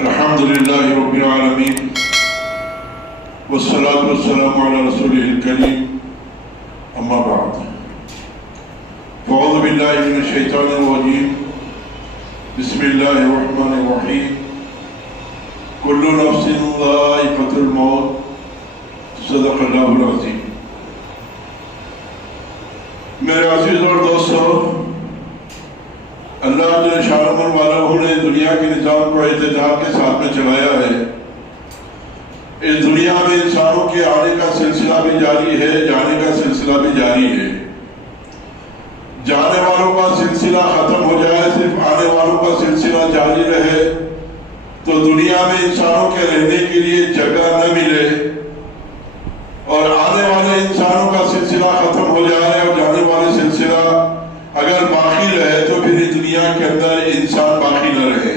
الحمد لله رب العالمين والصلاة والسلام على رسوله الكريم أما بعد فأعوذ بالله من الشيطان الرجيم بسم الله الرحمن الرحيم كل نفس ذائقة الموت صدق الله العظيم. میرے عزیز اور دوستو، اللہ جل شانہ والا نے دنیا کے نظام کو اعتدال کے ساتھ میں چلایا ہے. اس دنیا میں انسانوں کے آنے کا سلسلہ بھی جاری ہے، جانے کا سلسلہ بھی جاری ہے. جانے والوں کا سلسلہ ختم ہو جائے، صرف آنے والوں کا سلسلہ جاری رہے تو دنیا میں انسانوں کے رہنے کے لیے جگہ نہ ملے، اور آنے والے انسانوں کا سلسلہ ختم ہو جائے اور جانے والے سلسلہ اگر باقی رہے تو پھر دنیا کے اندر انسان باقی نہ رہے.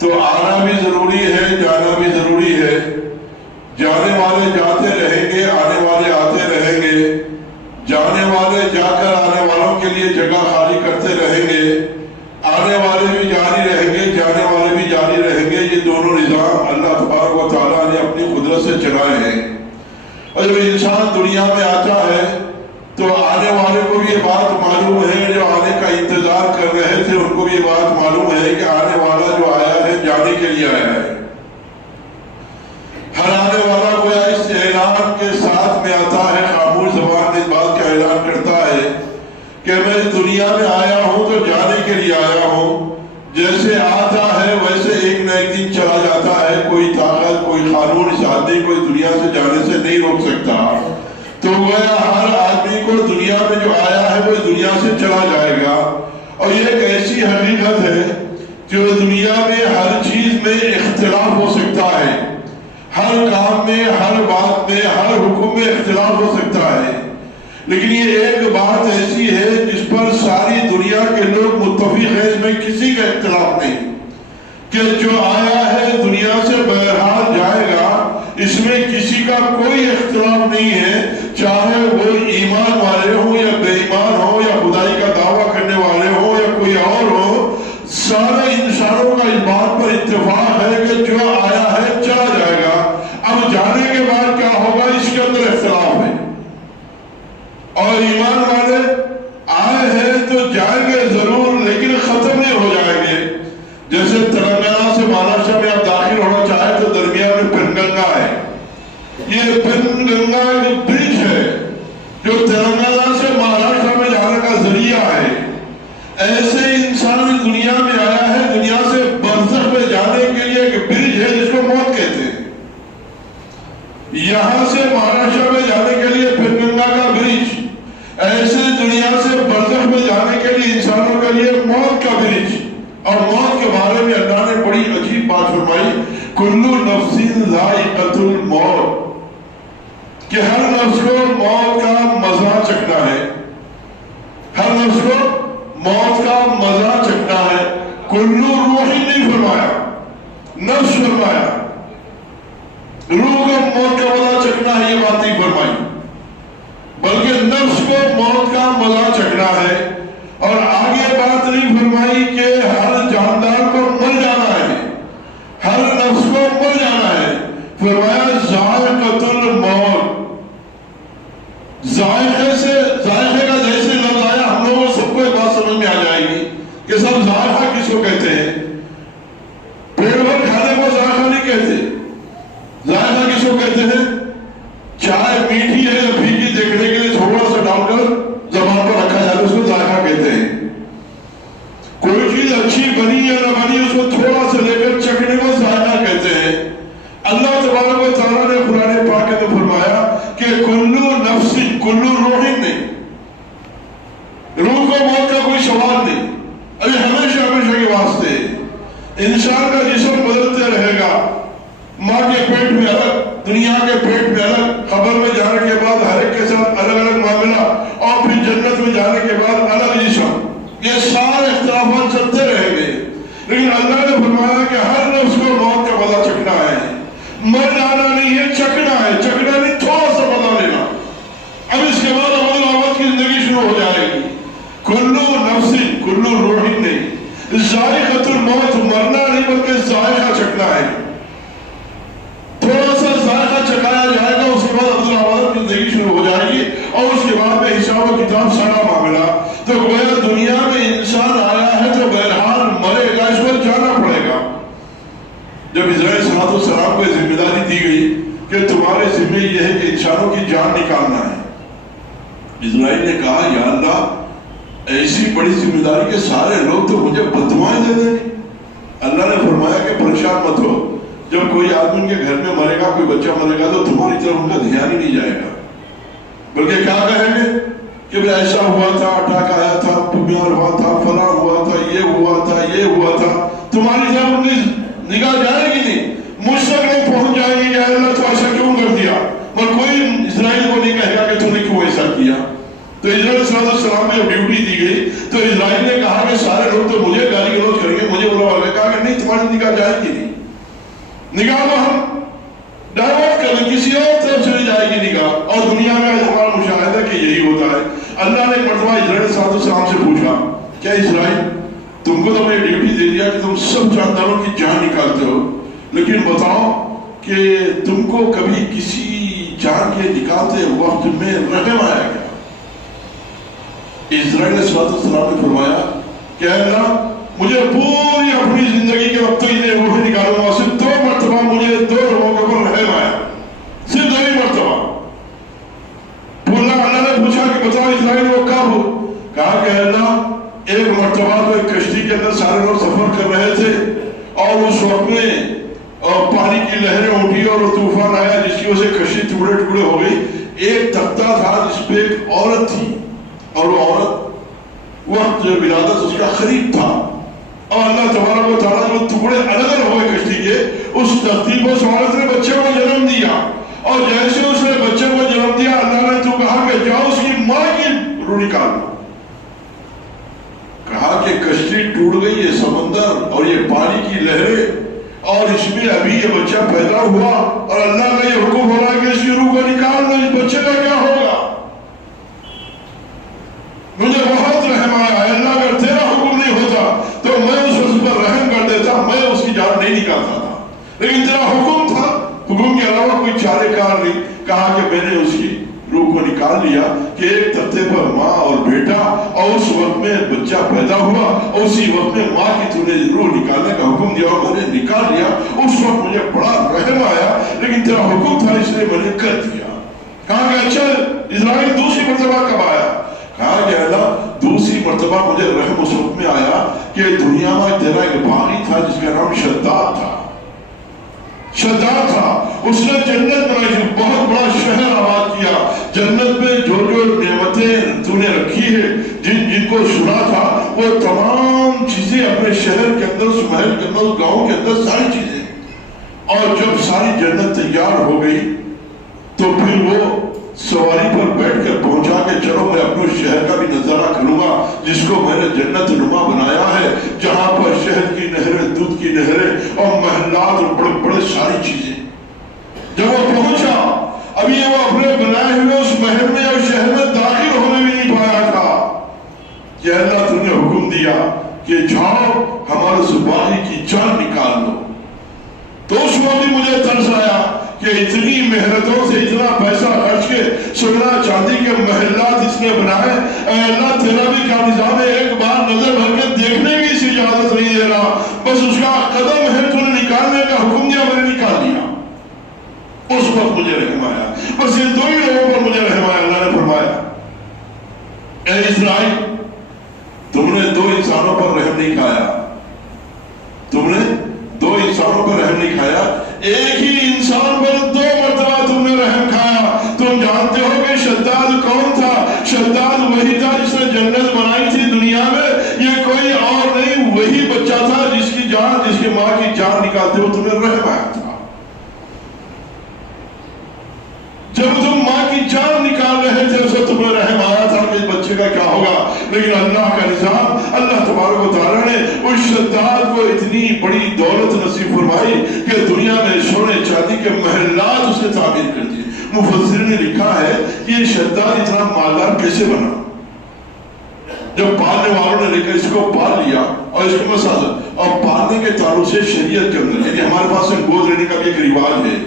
تو آنا بھی ضروری ہے، جانا بھی ضروری ہے. جانے والے جاتے رہیں گے، آنے والے آتے رہیں گے. جانے والے جا کر آنے والوں کے لیے جگہ خالی کرتے رہیں گے، آنے والے بھی جاری رہیں گے، جانے والے بھی جاری رہیں گے. یہ دونوں نظام اللہ تبارک و تعالیٰ نے اپنی قدرت سے چلائے ہیں. اور جب انسان دنیا میں آتا ہے تو آنے والے کو بھی یہ بات معلوم ہے، جو آنے کا انتظار کر رہے تھے ان کو بھی یہ بات معلوم ہے کہ آنے والا جو آیا ہے جانے کے لیے آیا ہے. ہر آنے والا گویا اس اعلان کے ساتھ میں آتا ہے، خاموش زبان اس بات کا اعلان کرتا ہے کہ میں اس دنیا میں آیا ہوں تو جانے کے لیے آیا ہوں. جیسے آتا ہے ویسے ایک نہ ایک دن چلا جاتا ہے. کوئی طاقت، کوئی قانون اس آدمی کو اس دنیا سے جانے سے نہیں روک سکتا. تو گویا ہر آدمی کو دنیا میں جو آیا ہے وہ دنیا سے چلا جائے گا. اور یہ ایک ایسی حقیقت ہے کہ دنیا میں ہر چیز میں اختلاف ہو سکتا ہے، ہر کام میں، ہر بات میں، ہر حکم میں اختلاف ہو سکتا ہے. لیکن یہ ایک بات ایسی ہے جس پر ساری دنیا کے لوگ متفق ہیں، اس میں کسی کا اختلاف نہیں کہ جو آیا ہے دنیا سے بہرحال جائے گا. اس میں کسی کا کوئی اختلاف نہیں ہے، چاہے وہ ایمان والے ہوں یا بے ایمان ہو یا خدائی کا دعویٰ کرنے والے ہوں یا کوئی اور ہو. سارے انسانوں کا اس بات پر اتفاق ہے کہ جو آیا ہے چلا جائے گا. اب جانے کے بعد کیا ہوگا اس کے اندر اختلاف ہے. اور ایمان والے آئے ہیں تو جائیں گے ضرور، لیکن ختم نہیں ہو جائیں گے. جیسے تلنگانہ سے مہاراشٹر میں آپ داخل ہونا چاہے تو درمیان میں پنگنگا ہے. یہ پنگنگا ایک برج ہے جو تلنگانہ سے مہاراشٹر میں جانے کا ذریعہ ہے. ایسے انسان اس دنیا میں آیا ہے، دنیا سے برزخ میں جانے کے لیے ایک برج ہے جس کو موت کہتے ہیں. یہاں سے مہاراشٹر میں جانے کے لیے پنگنگا کا برج، ایسے دنیا سے برزخ میں جانے کے لیے انسانوں کے لیے موت کا برج. اور موت کے بارے میں اللہ نے بڑی عجیب بات فرمائی، کلو نفس ذائقۃ الموت، کہ ہر نفس کو موت کا مزہ چکھنا ہے. ہر نفس کو موت کا مزہ چکھنا ہے. کلو روح ہی نہیں فرمایا، نفس فرمایا. روح کو موت کا مزہ چکھنا ہے یہ بات نہیں فرمائی، بلکہ نفس کو موت کا مزہ چکھنا ہے. اور آگے بات نہیں فرمائی کہ ہر جاندار کو مر جانا ہے، ہر نفس کو مر جانا ہے. فرمایا ذائقۃ الموت. ذائقے سے، ذائقے کا جیسے لفظ آیا ہم لوگوں سب کو ایک بات سمجھ میں آ جائے گی کہ سب ذائقہ کس کو کہتے ہیں. پیٹ بھر کھانے کو ذائقہ نہیں کہتے. ذائقہ کس کو کہتے ہیں؟ چائے میٹھی ہے یا پھیکی دیکھنے کے لیے تھوڑا سا ڈال کر زبان پر رکھا جائے اس کو ذائقہ کہتے ہیں. کوئی چیز اچھی بنی یا نہ بنی اس کو تھوڑا سا لے کر چکھنے کو ذائقہ کہتے ہیں. اللہ تبارک و تعالیٰ نے قرآن پاک میں فرمایا کہ کلو نفس، کلو روح نہیں، روح کو موت کا کوئی سوال نہیں. ابھی ہمیشہ ہمیشہ کے واسطے انسان کا جسم بدلتے رہے گا. ماں کے پیٹ میں الگ، دنیا کے پیٹ میں الگ، قبر میں جانے کے بعد ہر ایک کے ساتھ الگ الگ معاملہ، اور پھر جنت میں جانے کے بعد الگ جسم. یہ سارے اختلافات چلتے رہیں گے، لیکن اللہ نے فرمایا کہ ہر نفس کو موت کا مزہ چکھنا ہے. مر جانا نہیں ہے، چکھنا ہے. چکھنا نہیں، تھوڑا سا مزہ لینا. اب اس کے بعد عمل آمد کی زندگی شروع ہو جائے گی. کلو نفس، کلو روح نہیں. ذائقۃ الموت، مرنا نہیں بلکہ ذائقہ کتاب سارا معاملہ. تو گویا دنیا میں انسان آیا ہے تو بہرحال مرے گا، اس پر جانا پڑے گا. جب اسرائیل صلی اللہ علیہ وسلم کو ذمہ داری دی گئی کہ تمہارے ذمہ یہ ہے کہ انسانوں کی جان نکالنا ہے، اسرائیل نے کہا یا اللہ ایسی بڑی ذمہ داری کہ سارے لوگ تو مجھے بددعائیں دے دیں گے. اللہ نے فرمایا کہ پریشان مت ہو، جب کوئی آدمی ان کے گھر میں مرے گا، کوئی بچہ مرے گا تو تمہاری طرف ان کا دھیان ہی نہیں جائے گا، بلکہ کیا کہیں گے کہ ایسا ہوا تھا، اٹیک آیا تھا، بیمار ہوا تھا، فلاں ہوا تھا، یہ ہوا تھا، یہ ہوا تھا. تمہاری طرف ان کی نگاہ جائے گی نہیں، مجھ تک لوگ پہنچ جائیں گے کہ اللہ تو ایسا کیوں کر دیا، اور کوئی اسرائیل کو نہیں کہے گا کہ تم نے کیوں ایسا کیا. تو اسرائیل صلی اللہ علیہ وسلم میں ڈیوٹی دی گئی تو اسرائیل نے کہا کہ سارے لوگ تو مجھے گالی گلوچ کریں گے، مجھے بلا والے کہا کہ نہیں، تمہاری نگاہ جائے گی نہیں، نگاہ کو ہم ڈائیورٹ کر لیں، کسی اور طرف چلی جائے گی نگاہ. اور دنیا میں ہمارا مشاہدہ کہ یہی ہوتا ہے. اللہ نے ایک مرتبہ اسرائیل صلی اللہ علیہ وسلم سے پوچھا کیا اسرائیل تم کو تو میں ڈیوٹی دے دیا کہ تم سب جانداروں کی جان نکالتے ہو، لیکن بتاؤ کہ تم کو کبھی کسی جان کے نکالتے وقت میں رحم آیا کیا؟ اسرائیل صلی اللہ علیہ وسلم نے فرمایا کہ اللہ مجھے پوری اپنی زندگی کے وقت ہی روح نکالوں گا، صرف 2 مرتبہ مجھے 2 لوگوں کے اوپر رحم آیا، صرف 2 ہی مرتبہ. اللہ نے پوچھا کہ بتاؤ اسرائیل وہ کب؟ کہا کہ اللہ ایک مرتبہ تو ایک کشتی کے اندر سارے لوگ سفر کر رہے تھے اور اس وقت میں پانی کی لہریں اٹھی اور وہ طوفان آیا جس کی وجہ سے کشتی ٹکڑے ٹکڑے ہو گئی. ایک تختہ تھا جس پہ ایک عورت تھی اور وہ عورت وقت ولادت اس کا قریب تھا اور اللہ تبارک و تعالیٰ جو ٹکڑے الگ الگ ہوئے کشتی کے، اس تختی کو اس عورت نے بچے کو جنم دیا اور جیسے اس نے بچے کو جنم دیا اللہ نے تو کہا کہ جاؤ اس کی ماں کی روح نکال دو. کہا کہ کشتی ٹوٹ گئی، یہ سمندر اور یہ پانی کی لہریں اور اس میں ابھی یہ بچہ پیدا ہوا اور اللہ کا یہ حکم ہو رہا ہے کہ اس کی روح کو نکال دو، اس بچے کا کیا ہوگا؟ مجھے بہت رحم آیا ہے، اللہ اگر تیرا حکم نہیں ہوتا تو میں اس پر رحم کر دیتا، میں اس کی جان نہیں نکالتا تھا، لیکن تیرا حکم تھا، حکم کے علاوہ کوئی چارے کار نہیں. کہا کہ میں نے اس کی روح کو نکال لیا کہ ایک تختے پر ماں اور بیٹا اور اس وقت میں بچہ پیدا ہوا اور اسی وقت میں ماں کی تو نے روح نکالنے کا حکم دیا اور میں نے نکال لیا. اس وقت مجھے بڑا رحم آیا لیکن تیرا حکم تھا اس لیے میں نے کر دیا. کہا کہ اچھا اسرائیل دوسری مرتبہ کب آیا؟ کہا کہ اللہ دوسری مرتبہ مجھے رحم اس وقت میں آیا کہ دنیا میں تیرا ایک باغی تھا جس کا نام شداد تھا. شداد تھا، اس نے جنت بنائی تھی، بہت بڑا شہر آباد کیا. جنت میں جو جو نعمتیں تو نے رکھی ہے جن کو سنا تھا وہ تمام چیزیں اپنے شہر کے اندر، اس محل کے اندر، اس گاؤں کے اندر ساری چیزیں. اور جب ساری جنت تیار ہو گئی تو پھر وہ سواری پر بیٹھ کر پہنچا کہ چلو میں اپنے شہر کا بھی نظارہ کروں گا جس کو میں نے جنت نما بنایا ہے، جہاں پر شہد کی نہریں، دودھ کی نہریں اور محلات اور بڑے بڑے ساری چیزیں. جب وہ پہنچا ابھی وہ اپنے بنائے ہوئے اس محل میں اور شہر میں داخل ہونے بھی نہیں پایا تھا کہ اللہ تو نے حکم دیا کہ جاؤ ہمارے زبانی کی جان نکال لو. تو اس وقت بھی مجھے ترس آیا کہ اتنی محنتوں سے اتنا پیسہ خرچ کے سونا چاندی کے محلات اس نے بنائے، اے اللہ تیرا بھی کیا نظام ہے؟ ایک بار نظر بھر کے دیکھنے کی اس اجازت نہیں دے رہا، بس اس کا قدم ہے تو نے نکالنے کا حکم دیا، میں نے نکال دیا. اس وقت مجھے رحم آیا، بس ان 2 ہی لوگوں پر مجھے رحم آیا. اللہ نے فرمایا اے اسرائیل تم نے 2 انسانوں پر رحم نہیں کھایا، تم نے 2 انسانوں پر رحم نہیں کھایا، ایک ہی انسان پر 2 مرتبہ تم نے رحم کھایا. تم جانتے ہو کہ شداد کون تھا؟ شداد وہی تھا جس نے جنت بنائی تھی دنیا میں، یہ کوئی اور نہیں، وہی بچہ تھا جس کی جان، جس کی ماں کی جان نکالتے ہو تمہیں رحم آیا تھا. جب تم ماں کی جان نکال رہے تھے اسے تمہیں رحم آیا تھا کہ اس بچے کا کیا ہوگا. لیکن اللہ کا نظام، اللہ تبارک و تعالیٰ نے اس شداد کو اتنی بڑی دولت نصیب فرمائی کہ دنیا میں سونے چاندی کے محلات اس نے تعمیر کر دیے. مفسرین نے لکھا ہے کہ یہ شداد اتنا مالدار کیسے بنا؟ جب پالنے والوں نے لے کر اس کو پال لیا اور اس کے مساحت اور پالنے کے تعلق سے شریعت کے اندر، یعنی ہمارے پاس گود لینے کا بھی ایک رواج ہے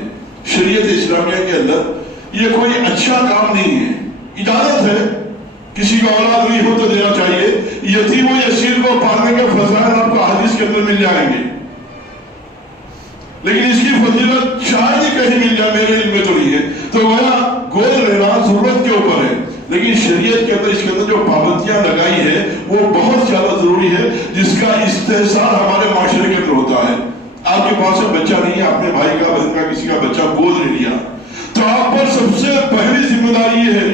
شریعت اسلامیہ کے اندر، یہ کوئی اچھا کام نہیں ہے، اجازت ہے کسی کو اولاد نہیں ہو تو دینا چاہیے. یتیم و یسیر کو پالنے کے فضائل آپ کو حدیث کے اندر مل جائیں گے، لیکن اس کی فضیلت شاید ہی کہیں مل جائے، میرے علم میں تو نہیں ہے. تو وہ گود لینا ضرورت کے اوپر ہے، لیکن شریعت کے اندر اس کے اندر جو پابندیاں لگائی ہے وہ بہت زیادہ ضروری ہے، جس کا استحصال ہمارے معاشرے کے اندر ہوتا ہے. آپ کے پاس بچہ نہیں ہے، اپنے بھائی کا بہن کا کسی کا بچہ گود لے لیا، تو آپ پر سب سے پہلی ذمہ داری یہ ہے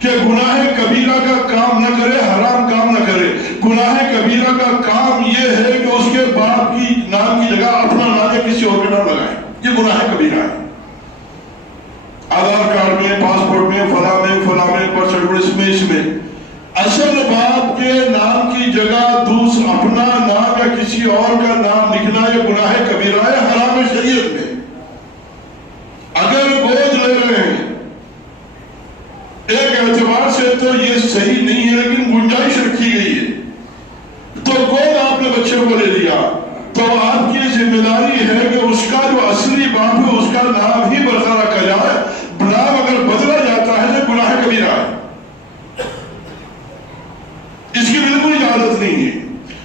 کہ گناہ کبیرہ کا کام نہ کرے، حرام کام نہ کرے. گناہ کبیرہ کا کام یہ ہے کہ اس کے باپ کی نام کی جگہ اپنا نام یا کسی اور کے نام لگائے. یہ گناہ کبیرہ ہے. آدھار کارڈ میں، پاسپورٹ میں، فلاں میں، برتھ سرٹیفکیٹ اس میں اصل باپ کے نام کی جگہ اپنا نام یا کسی اور کا نام لکھنا یہ گناہ کبیرہ ہے، حرام ہے شریعت میں. اگر گود لے رہے ہیں ایک اعتبار سے تو یہ صحیح نہیں ہے، لیکن گنجائش رکھی گئی ہے، تو گود آپ نے بچے کو لے لیا تو آپ کی ذمہ داری ہے کہ اس کا جو اصلی باپ ہے اس کا نام ہی برقرار رکھا جائے. نام اگر بدلا جاتا ہے تو گناہ کبیرہ ہے، اس کی بالکل اجازت نہیں ہے.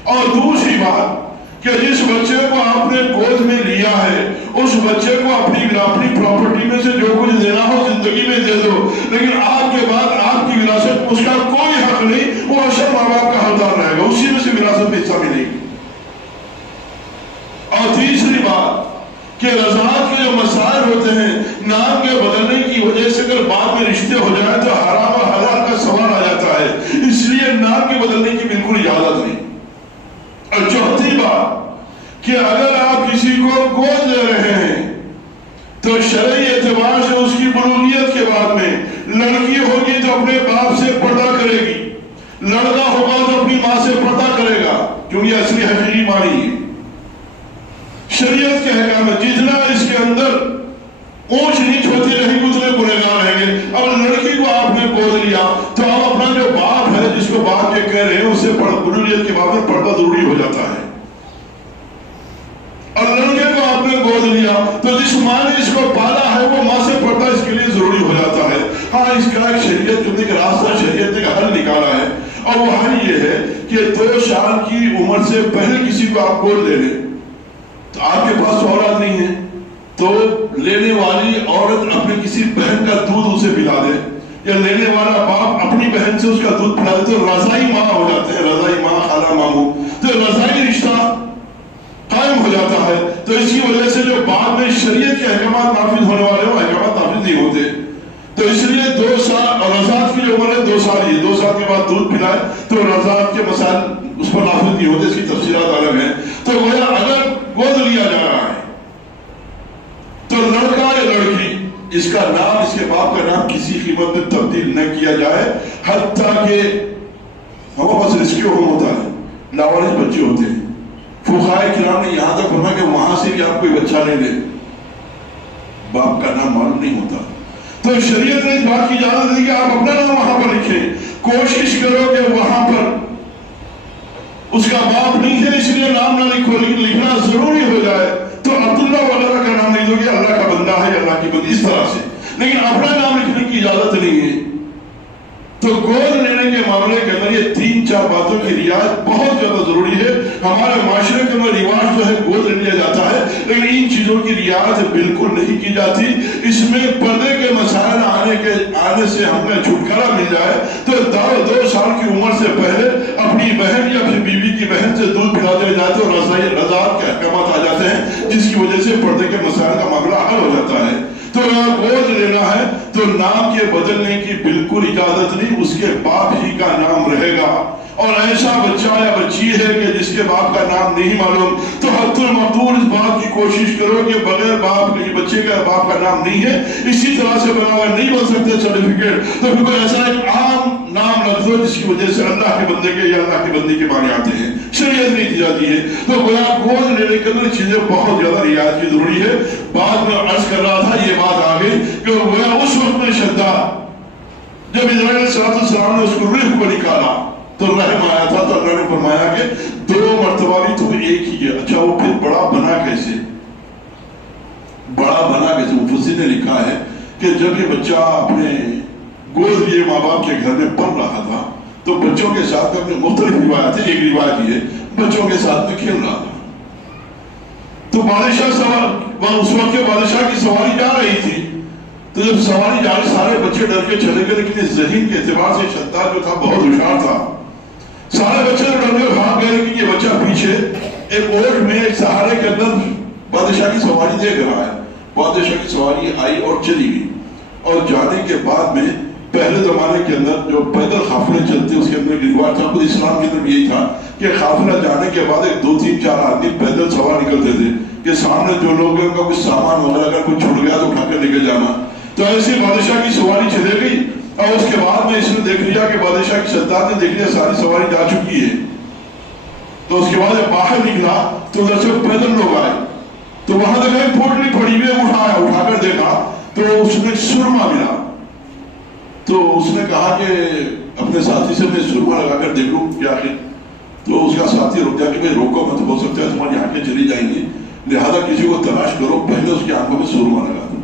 اور دوسری بات کہ جس بچے کو آپ نے گود میں لیا ہے اس بچے کو اپنی پراپرٹی میں سے جو کچھ دینا ہو زندگی میں دے دو، لیکن آپ کے بعد آپ کی وراثت اس کا کوئی حق نہیں، وہ اصل ماں باپ کا حقدار رہے گا، اسی میں سے وراثت میں حصہ ملے گی. اور تیسری بات کہ رضاعت کے جو مسائل ہوتے ہیں نام کے بدلنے کی وجہ سے اگر بعد میں رشتے ہو جائیں تو حرام اور حلال کا سوال آ جاتا ہے، اس لیے نام کے بدلنے کی بالکل اجازت نہیں. اور چوتھی بات کہ اگر آپ کسی کو گود لے رہے ہیں تو شرعی اعتبار سے اس کی بلوغیت کے بعد میں لڑکی ہوگی تو اپنے باپ سے پردہ کرے گی، لڑکا ہوگا تو اپنی ماں سے پردہ کرے گا، کیونکہ اصلی حقیقی ماں نہیں ہے. شریعت کے احکام ہے، جتنا اس کے اندر اونچ نیچ ہوتی رہے گی اتنے گنہگار رہیں گے. اب لڑکی کو آپ نے گود لیا تو اب اپنا جو باپ ہے جس کو باپ کے کہہ رہے ہیں اسے بلوغیت کے بعد میں پردہ ضروری ہو جاتا ہے. اور لڑکے کو آپ نے گود لیا تو جس ماں نے اس کو پالا ہے وہ ماں سے پردہ اس کے لیے ضروری ہو جاتا ہے. ہاں اس کا ایک شریعت کے ایک راستہ شریعت نے حل نکالا ہے، اور وہ حل یہ ہے کہ 2 سال کی عمر سے پہلے کسی کو آپ گود لے لیں تو آپ کے پاس اولاد نہیں ہے تو لینے والی عورت اپنی کسی بہن کا دودھ اسے پلا دے، یا لینے والا باپ اپنی بہن سے اس کا دودھ پلا دے تو رضائی ماں ہو جاتے ہیں، رضائی ماں، خالہ، ماموں، تو رضائی رشتہ قائم ہو جاتا ہے. تو اس کی وجہ سے جو بعد میں شریعت کے احکامات نافذ ہونے والے وہ احکامات نافذ نہیں ہوتے. تو اس لیے 2 سال اور رضاعت کی جو عمر ہے 2 سال ہی، 2 سال کے بعد دودھ پلائے تو رضاعت کے مسائل اس پر نافذ نہیں ہوتے، اس کی تفصیلات الگ ہیں. تو گویا اگر گود لیا جا رہا ہے تو لڑکا یا لڑکی اس کا نام، اس کے باپ کا نام کسی قیمت میں تبدیل نہ کیا جائے، حتیٰ کہ ہمارے پاس ریسکیو ہوم ہوتا ہے، لاوارث بچے ہوتے ہیں. فقہائے کرام نے یہاں تک فرمایا کہ وہاں سے بھی آپ کوئی بچہ نہیں لے، باپ کا نام معلوم نہیں ہوتا. تو شریعت نے اس بات کی اجازت دی کہ آپ اپنا نام وہاں پر لکھیں. کوشش کرو کہ وہاں پر اس کا باپ نہیں ہے اس لیے نام نہ لکھو، لیکن لکھنا ضروری ہو جائے تو عبداللہ وغیرہ کا نام نہیں دو گے، اللہ کا بندہ ہے، اللہ کی بندی، اس طرح سے. لیکن اپنا نام لکھنے کی اجازت نہیں ہے. تو گود لینے کے معاملے کے اندر یہ 3-4 باتوں کی رعایت بہت زیادہ ضروری ہے. ہمارے معاشرے کے اندر رواج جو ہے گود لے لیا جاتا ہے، لیکن ان چیزوں کی رعایت بالکل نہیں کی جاتی. اس میں پردے کے مسائل آنے سے ہمیں چھٹکارا مل جائے تو 2 سال کی عمر سے پہلے اپنی بہن یا پھر بیوی کی بہن سے دودھ پلا دیا جاتے اور رضاعت کے احکامات آ جاتے ہیں، جس کی وجہ سے پردے کے مسائل کا معاملہ حل ہو جاتا ہے. تو اگر گود لینا ہے تو نام کے بدلنے کی بالکل اجازت نہیں، اس کے باپ ہی کا نام رہے گا. اور ایسا بچہ یا بچی ہے کہ جس کے باپ کا نام نہیں معلوم تو حد المقدور اس بات کی کوشش کرو کہ بغیر باپ کے بچے کا باپ کا نام نہیں ہے اسی طرح سے بنا ہوا نہیں بن سکتے سرٹیفکیٹ، تو پھر کوئی ایسا ایک عام نام رکھ دو جس کی وجہ سے اللہ کے بندے کے یا اللہ کے بندے کے معنی آتے ہیں. شریعت نہیں دی جاتی ہے. تو گویا گود لینے کے اندر چیزیں بہت زیادہ رعایت کی ضروری ہے. بعد میں عرض کر رہا تھا یہ بات آ گئی کہ گویا اس وقت میں شداد جب اسرائیل علیہ السلام نے اس کو روح کو نکالا تو رحم آیا تھا، تو اللہ نے فرمایا کہ 2 مرتبہ بھی تو ایک ہی ہے. اچھا وہ پھر بڑا بنا کیسے؟ بڑا بنا کیسے؟ مفسر نے لکھا ہے کہ جب یہ بچہ اپنے گود لیے ماں باپ کے گھر میں پڑھ رہا تھا تو بچوں کے ساتھ میں اپنے مختلف روایات ہیں، ایک روایت یہ بچوں کے ساتھ میں کھیل رہا تھا تو بادشاہ سوار اس وقت کے بادشاہ کی سواری جا رہی تھی تو جب سواری جا رہی سارے بچے ڈر کے چلے گئے، لیکن ذہین کے اعتبار سے شداد جو تھا بہت ہوشیار تھا، سارے بچے ڈر کے بھاگ گئے، لیکن یہ بچہ پیچھے ایک اوٹ میں ایک سہارے کے اندر بادشاہ کی سواری دیکھ رہا ہے۔ بادشاہ کی سواری آئی اور چلی گئی، اور جانے کے بعد میں پہلے زمانے کے اندر جو پیدل قافلے چلتے اس کے اندر رواج تھا، خود اسلام کے اندر یہی تھا کہ قافلہ جانے کے بعد ایک 2 3 4 آدمی پیدل سوار نکلتے تھے کہ سامنے جو لوگ ہیں ان کا کچھ سامان وغیرہ اگر کچھ چھوٹ گیا تو اٹھا کر نکل جانا۔ تو ایسے بادشاہ کی سواری چلے گئی اور اس کے بعد میں اس نے دیکھ لیا کہ بادشاہ کی شداد نے دیکھ لیا ساری سواری جا چکی ہے، تو اس کے بعد جب باہر نکلا تو ادھر سے پیدل لوگ آئے تو وہاں تک ایک پوٹلی پڑی ہوئی اٹھا کر دیکھا تو اس میں سرما ملا، تو اس نے کہا کہ اپنے ساتھی سے میں سرما لگا کر دیکھ لوں کیا آخر، تو اس کا ساتھی رک گیا کہ بھائی روکو مت، ہو سکتا ہے تمہاری آنکھیں چلی جائیں گی، لہذا کسی کو تلاش کرو، پہلے اس کی آنکھوں میں سرما لگا دو۔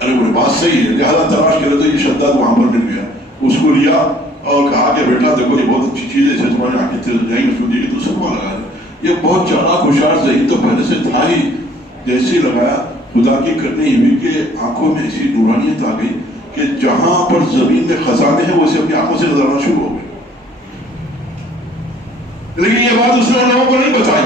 ارے بولے بات صحیح ہے، لہذا تلاش کرے تو یہ شداد وہاں پر مل گیا، اس کو لیا اور کہا کہ بیٹا دیکھو یہ بہت اچھی چیز ہے، اسے تمہاری آنکھیں چل جائیں گی، اس کو دیکھے تو سرما لگا دے۔ یہ بہت چالاک ہوشیار ذہین تو پہلے سے تھا ہی، جیسے لگایا خدا کی کرنی یہ بھی کہ آنکھوں میں ایسی نورانیت آ گئی کہ جہاں پر زمین میں خزانے ہیں وہ اسے اپنی آنکھوں سے نظر آنا شروع ہو گئے۔ لیکن یہ بات اس نے ان لوگوں کو نہیں بتائی،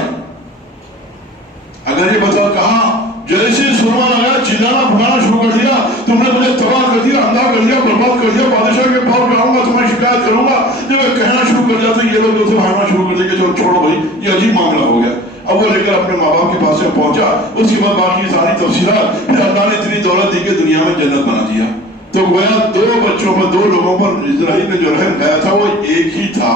اگر یہ بتا کہا جیسے سرما لگا چلانا پھلانا شروع کر دیا، تم نے مجھے تباہ کر دیا، اندھا کر دیا، برباد کر دیا، بادشاہ کے پاس جاؤں گا، تمہیں شکایت کروں گا، جب میں کہنا شروع کر دیا تو یہ لوگ اسے بھاگنا شروع کر دیا کہ چلو چھوڑو بھائی یہ عجیب معاملہ ہو گیا۔ اب وہ لے کر اپنے ماں باپ کے پاس سے پہنچا، اس کے بعد باقی ساری تفصیلات، پھر اللہ نے اتنی دولت دی کہ دنیا میں جنت بنا دیا۔ تو گویا 2 بچوں پر 2 لوگوں پر اسرائیل نے جو رحم کھایا تھا وہ ایک ہی تھا،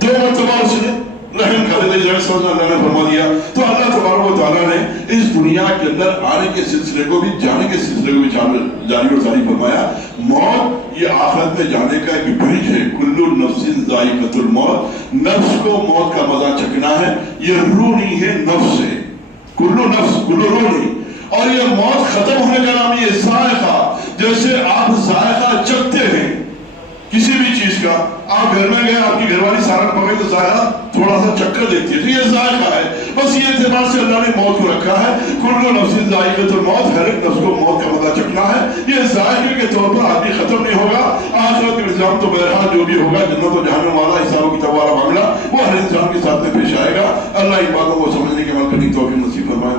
2 مرتبہ اس نے رحم کھاتے تھے، جیسے اللہ نے فرما دیا۔ تو اللہ تبارک و تعالیٰ نے اس دنیا کے اندر آنے کے سلسلے کو بھی جانے کے سلسلے کو بھی جاری اور ساری فرمایا۔ موت یہ آخرت میں جانے کا ایک برج ہے، کل نفس ذائقۃ الموت، نفس کو موت کا مزہ چکھنا ہے، یہ روح نہیں ہے نفس ہے، کل نفس کل روح نہیں، اور یہ موت ختم ہونے کا نام یہ ذائقہ، جیسے آپ ذائقہ چکھتے ہیں کسی بھی چیز کا، آپ گھر میں گئے آپ کی گھر والی سالن پکائی تو ذائقہ تھوڑا سا چکر دیکھتی ہے، تو یہ ذائقہ ہے، بس یہ اعتبار سے اللہ نے موت کو رکھا ہے، کل نفس ذائقۃ الموت، ہر ایک نفس کو موت کا مزہ چکھنا ہے، یہ ذائقے کے طور پر آدمی ختم نہیں ہوگا۔ آخرت کا نظام تو بہرحال جو بھی ہوگا، جنت و جہنم والا حساب و کتاب والا معاملہ وہ ہر انسان کے ساتھ میں پیش آئے گا۔ اللہ ان باتوں کو سمجھنے کے عمل کرنے کی توفیق نصیب فرمائے۔